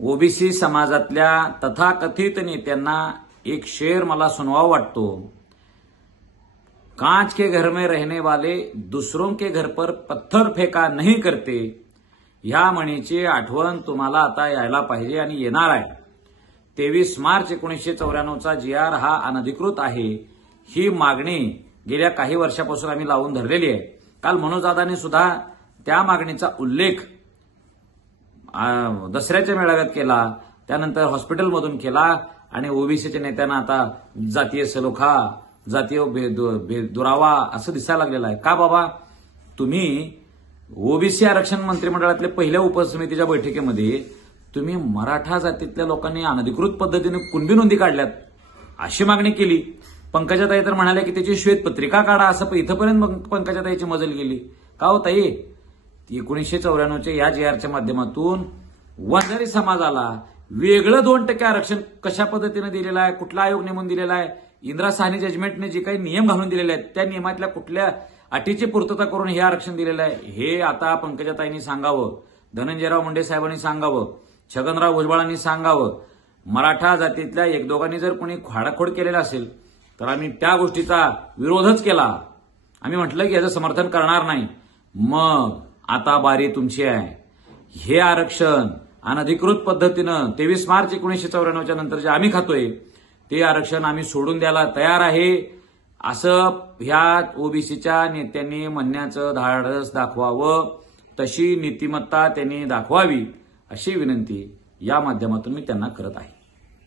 OBC समाजातल्या तथाकथित नेत्यांना एक शेर मला सुनवावा वाटतो। कांच के घर में रहने वाले दूसरों के घर पर पत्थर फेका नहीं करते, ह्या म्हणीची आठवण तुम्हाला आता यायला पाहिजे आणि येणार आहे। 23 मार्च 1994चा GR हा अनधिकृत आहे, ही मागणी गेल्या काही वर्षापासून आम्ही लावून धरलेली आहे। काल मनोजदादांनी सुद्धा त्या मागणीचा उल्लेख दसऱ्याच्या मेळाव्यात केला, त्यानंतर हॉस्पिटलमधून केला आणि ओबीसीच्या नेत्यांना आता जातीय सलोखा, जातीय दुरावा असं दिसायला लागलेलं आहे। का बाबा, तुम्ही ओबीसी आरक्षण मंत्रिमंडळातल्या पहिल्या उपसमितीच्या बैठकीमध्ये तुम्ही मराठा जातीतल्या लोकांनी अनधिकृत पद्धतीने कुणबी नोंदी काढल्यात अशी मागणी केली। पंकजाताई तर म्हणाल्या की त्याची श्वेतपत्रिका काढा, असं इथंपर्यंत पंकजाताईची मजल गेली। का हो ताई, 1994च्या या GRच्या माध्यमातून वंजारी समाजाला वेगळं 2% आरक्षण कशा पद्धतीने दिलेलं आहे, कुठला आयोग नेमून दिलेला आहे, इंदिरा साहनी जजमेंटने जे काही नियम घालून दिलेले आहेत त्या नियमातल्या कुठल्या अटीची पूर्तता करून हे आरक्षण दिलेलं आहे, हे आता पंकजाताईंनी सांगावं, धनंजयराव मुंडे साहेबांनी सांगावं, छगनराव भुजबळांनी सांगावं। मराठा जातीतल्या एक दोघांनी जर कोणी खाडाखोड केलेला असेल तर आम्ही त्या गोष्टीचा विरोधच केला, आम्ही म्हटलं की याचं समर्थन करणार नाही। मग आता बारी तुमची आहे। हे आरक्षण अनधिकृत पद्धतीनं 23 मार्च 1994च्या नंतर जे आम्ही खातोय ते आरक्षण आम्ही सोडून द्यायला तयार आहे, असं ह्या ओबीसीच्या नेत्यांनी म्हणण्याचं धाडस दाखवावं, तशी नीतिमत्ता त्यांनी दाखवावी अशी विनंती या माध्यमातून मी त्यांना करत आहे।